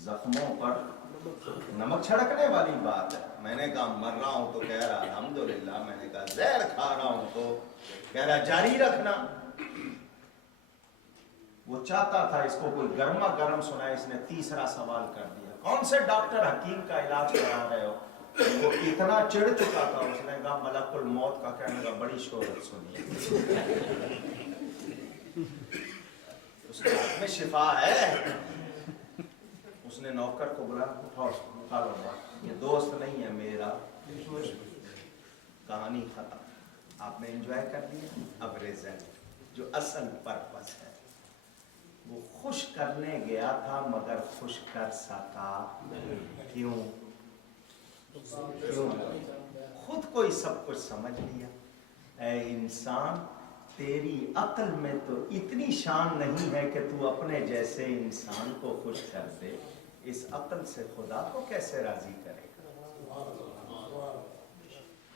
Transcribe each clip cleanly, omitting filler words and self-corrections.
जख्मों पर नमक छिड़कने वाली बात है। मैंने कहा मर रहा हूं तो कह रहा अल्हम्दुलिल्लाह, मैंने कहा जहर खा रहा हूं तो कह रहा जारी रखना। वो चाहता था इसको कोई गर्मा गर्म सुनाए, इसने तीसरा सवाल कर दिया, कौन से डॉक्टर हकीम का इलाज करा रहे हो? वो इतना चिढ़ चुका था, उसने कहा मलकुल मौत का। कहने का बड़ी शोहरत सुनी उसके हाथ में शिफा है। उसने नौकर को बुला, उठा लो, ये दोस्त नहीं है मेरा। कहानी खत्म, आपने एंजॉय कर लिया। अब रिजल्ट जो असल पर्पस है, वो खुश करने गया था मगर खुश कर सका क्यों? खुद को ही सब कुछ समझ लिया। ऐ इंसान, तेरी अक्ल में तो इतनी शान नहीं है कि तू अपने जैसे इंसान को खुश कर दे। इस अक्ल से खुदा को कैसे राजी करेगा?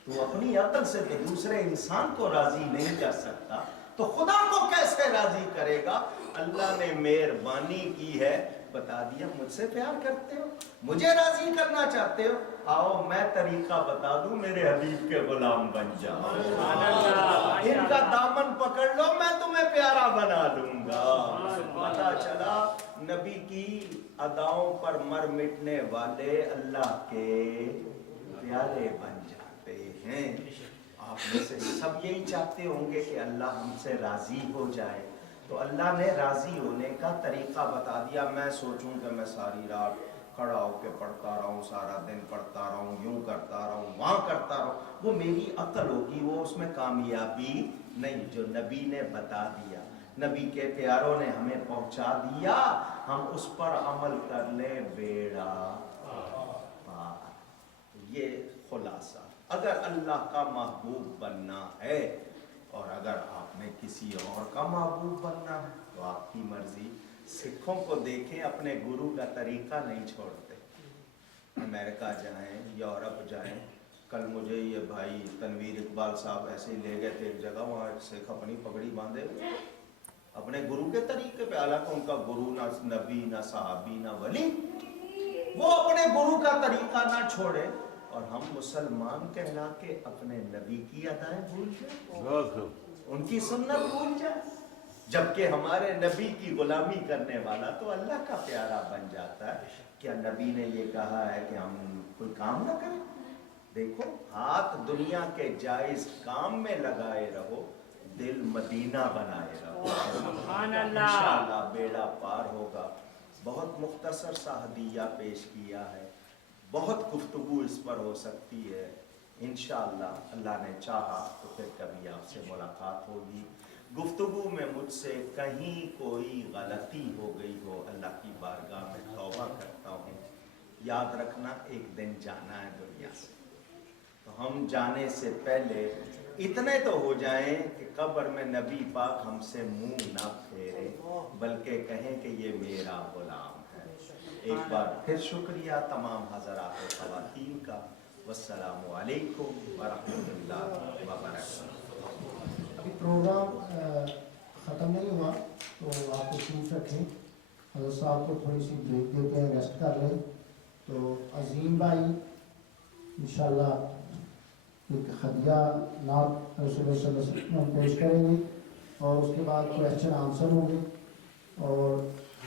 तू अपनी अक्ल से तो दूसरे इंसान को राजी नहीं कर सकता, तो खुदा को कैसे राजी करेगा? अल्लाह ने मेहरबानी की है, बता दिया मुझसे प्यार करते हो, मुझे राजी करना चाहते हो, आओ मैं तरीका बता दूं, मेरे हबीब के गुलाम बन जाओ, इनका दामन पकड़ लो, मैं तुम्हें प्यारा बना दूंगा। पता चला नबी की अदाओं पर मर मिटने वाले अल्लाह के प्यारे बन जाते हैं। आप में से सब यही चाहते होंगे कि अल्लाह हमसे राजी हो जाए, तो अल्लाह ने राजी होने का तरीका बता दिया। मैं सोचूं कि मैं सारी रात खड़ा होकर पढ़ता रहूं, सारा दिन पढ़ता रहूं, यूं करता रहूं, वहां करता रहूं, वो मेरी अक्ल होगी, वो उसमें कामयाबी नहीं। जो नबी ने बता दिया, नबी के प्यारों ने हमें पहुंचा दिया, हम उस पर अमल कर ले, बेड़ा पार। ये खुलासा। अगर अल्लाह का महबूब बनना है और अगर आपने किसी और का महबूब बनना है तो आपकी मर्जी। सिखों को देखें, अपने गुरु का तरीका नहीं छोड़ते। अमेरिका जाएं, यूरोप जाएं। कल मुझे ये भाई तनवीर इकबाल साहब ऐसे ही ले गए थे एक जगह, वहाँ सिख अपनी पगड़ी बांधे हुए अपने गुरु के तरीके पे, हालांकि उनका गुरु ना नबी ना सहाबी ना वली, वो अपने गुरु का तरीका ना छोड़े और हम मुसलमान कहला के अपने नबी की अदाएं भूल जाए, उनकी सुन्नत भूल जाए। जबकि हमारे नबी की गुलामी करने वाला तो अल्लाह का प्यारा बन जाता है। क्या नबी ने ये कहा है कि हम कोई काम ना करें? देखो, हाथ दुनिया के जायज काम में लगाए रहो, दिल मदीना बनाए रहो, इंशाअल्लाह बेड़ा पार होगा। बहुत मुख्तसर सा हदीया पेश किया है, बहुत गुफ्तगू इस पर हो सकती है। इंशाअल्लाह अल्लाह ने चाहा तो फिर कभी आपसे मुलाकात होगी। गुफ्तगू में मुझसे कहीं कोई गलती हो गई हो, अल्लाह की बारगाह में तौबा करता हूँ। याद रखना, एक दिन जाना है दुनिया से, तो हम जाने से पहले इतने तो हो जाएं कि कब्र में नबी पाक हमसे मुंह ना फेरे, बल्कि कहें कि ये मेरा गुलाम है। एक बार फिर शुक्रिया तमाम हज़रात व ख़वातीन का। वस्सलामु अलैकुम व रहमतुल्लाहि व बरकातहू। अभी प्रोग्राम ख़त्म नहीं हुआ तो आप तशरीफ़ रखें, हज़रत साहब को थोड़ी सी ब्रेक देते हैं, रेस्ट कर लें। तो अजीम भाई इंशाअल्लाह एक हदिया नात रसूलुल्लाह सल्लल्लाहु अलैहि वसल्लम पेश करेंगे और उसके बाद क्वेश्चन आंसर होंगे। और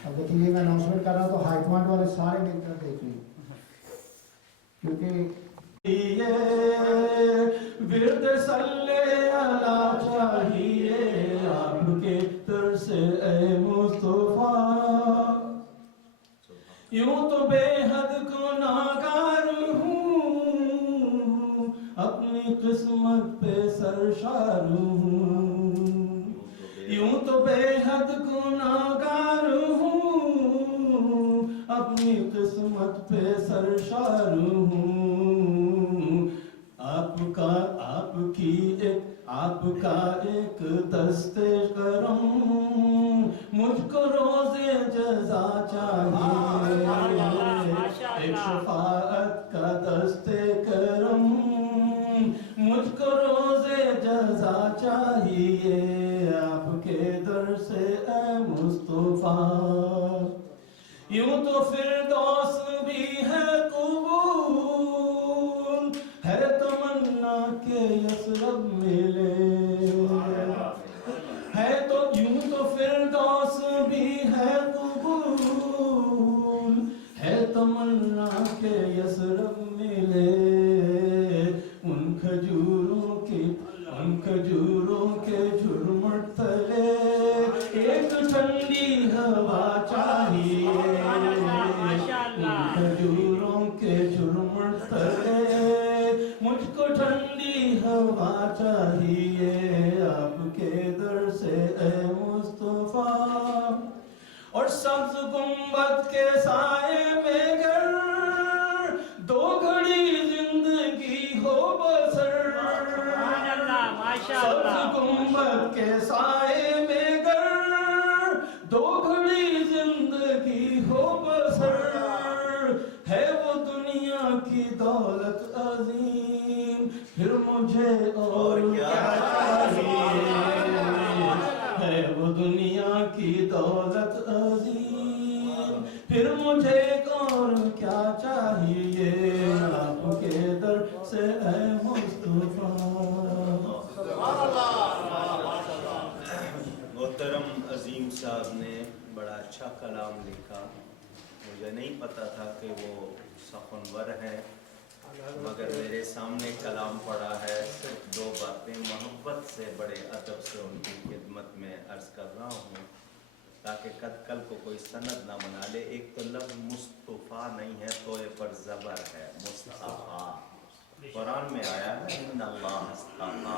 अब देखिए, ये मैं अनाउंसमेंट कर रहा हूँ तो हाई कमांड वाले सारे मिलकर देख लें, क्योंकि विर्द सल्ले अला चाहिए आपके तरस ए मुस्तफा। यूं तो बेहद गुनाहगार हूँ, अपनी किस्मत पे सरशार हूँ। यूं तो बेहद गुनाहगार हूँ, अपनी किस्मत पे सरशार हूँ। आपका एक दस्ते करम मुझको रोज़े जज़ा चाहिए। एक शफाअत का दस्ते करम मुझको रोज़े जज़ा चाहिए। आपके दर से ए मुस्तफा। यूं तो फिरदौस भी है कबूल, है तमन्ना के यसरब मिले, है तो यूं तो फिरदौस भी है कबूल, है तमन्ना के यसरब मिले, उन खजूरों के झुरमुट तले एक ठंडी हवा चाहिए, खजूरों के झुरमुट तले मुझको ठंडी हवा चाहिए, आपके दर से ए मुस्तफा, और सब्ज गुंबद के साए में गर दो घड़ी जिंदगी हो बसर, सब्ज गुंबद के साए में गर दो घड़ी जिंदगी हो बसर, है वो दुनिया की दौलत अजीम, फिर मुझे और क्या चाहिए, है वो दुनिया की दौलत अजीम, फिर मुझे और क्या चाहिए, आपके दर से है मुस्तफा। मोहतरम अजीम साहब ने बड़ा अच्छा कलाम लिखा। मुझे नहीं पता था कि वो सफ़नवर हैं, मगर मेरे सामने कलाम पड़ा है। सिर्फ दो बातें मोहब्बत से बड़े अदब से उनकी खिदमत में अर्ज़ कर रहा हूँ, ताकि कल को कोई सनद ना बना ले। एक तो लफ्ज़ मुस्तफ़ा नहीं है, तोए पर ज़बर है, मुस्तफ़ा कुरान में आया है, इन्नल्लाह अस्तफ़ा,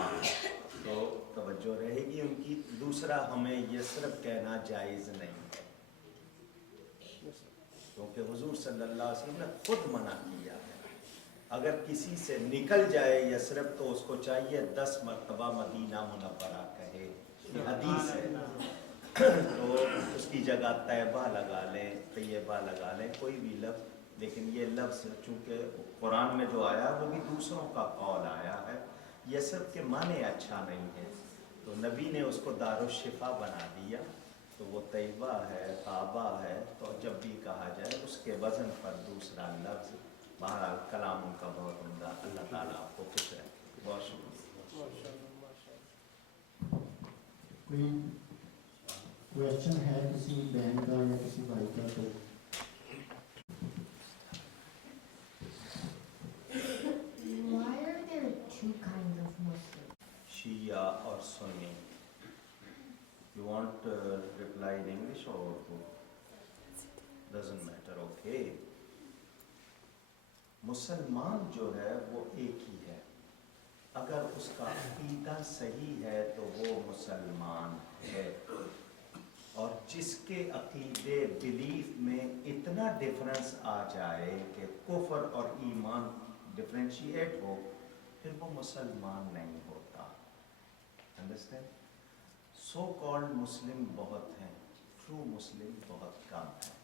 तो तवज्जो रहेगी उनकी। दूसरा, हमें ये सिर्फ कहना जायज़ नहीं है, क्योंकि हुजूर सल्लल्लाहु अलैहि वसल्लम ने खुद मना किया है। अगर किसी से निकल जाए यसरब तो उसको चाहिए 10 मरतबा मदीना मुनव्वरा कहे, ये हदीस है। तो उसकी जगह तैयबा लगा लें, तैयबा लगा लें, कोई भी लफ्ज़, लेकिन ये लफ्ज़ चूँकि कुरान में जो आया वो भी दूसरों का कौल आया है, यसरब के माने अच्छा नहीं है, तो नबी ने उसको दारुश्शिफा बना दिया, तो वो तैयबा है, काबा है। तो जब भी कहा जाए उसके वज़न पर दूसरा लफ्ज़। बहरहाल कलाम उनका बहुत उम्दा। अल्लाह ताला आपको खुश रखे। बहुत शुक्रिया। कोई क्वेश्चन है किसी बहन का या किसी भाई का? तो Why are there two kinds of Muslims? शिया और Sunni. You want reply in English or Urdu? Doesn't matter, okay. मुसलमान जो है वो एक ही है, अगर उसका अक़ीदा सही है तो वो मुसलमान है, और जिसके अक़ीदे बिलीफ में इतना डिफरेंस आ जाए कि कुफ्र और ईमान डिफरेंशिएट हो, फिर वो मुसलमान नहीं होता। अंडरस्टैंड? सो कॉल्ड मुस्लिम बहुत हैं, ट्रू मुस्लिम बहुत कम है।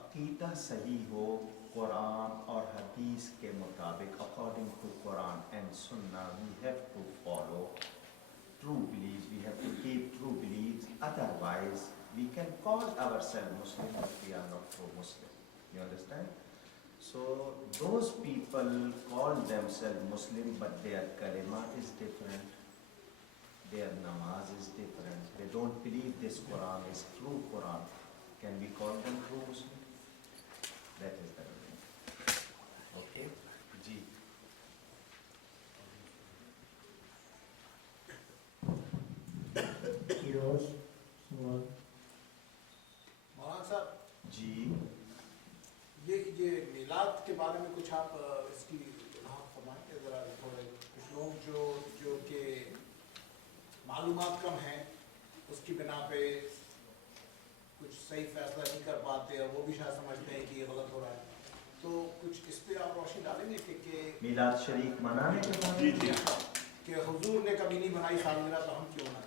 अक़ीदा सही हो, कुरान और हदीस के मुताबिक, according to Quran and Sunnah, we have to follow true beliefs, we have to keep true beliefs, otherwise we can call ourselves Muslim but we are not true Muslim. You understand? So those people call themselves Muslim but their kalima is different, their namaz is different, they don't believe this Quran is true Quran. Can we call them true Muslim? That is the meaning. Okay? Ji. Feroz सवाल। मौलाना साहब जी। ये मिलाद के बारे में कुछ आप इसकी फरमाएं कि ज़रा थोड़े कुछ लोग जो कि मालूमात कम हैं उसकी बिना पे कुछ सही फैसला नहीं कर पाते और वो भी शायद समझते हैं कि ये गलत हो रहा है, तो कुछ इस पे आप रोशनी डालेंगे कि मिलाद शरीफ मनाने के बाद कि हुजूर ने कभी नहीं बनाई सालगिरह तो हम क्यों मनाएं?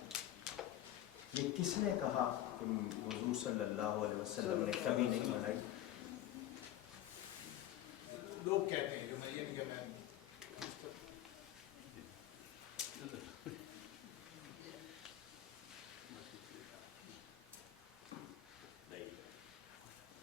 ये किसने कहा कि हुजूर सल्लल्लाहु अलैहि वसल्लम ने कभी नहीं मनाई? लोग कहते हैं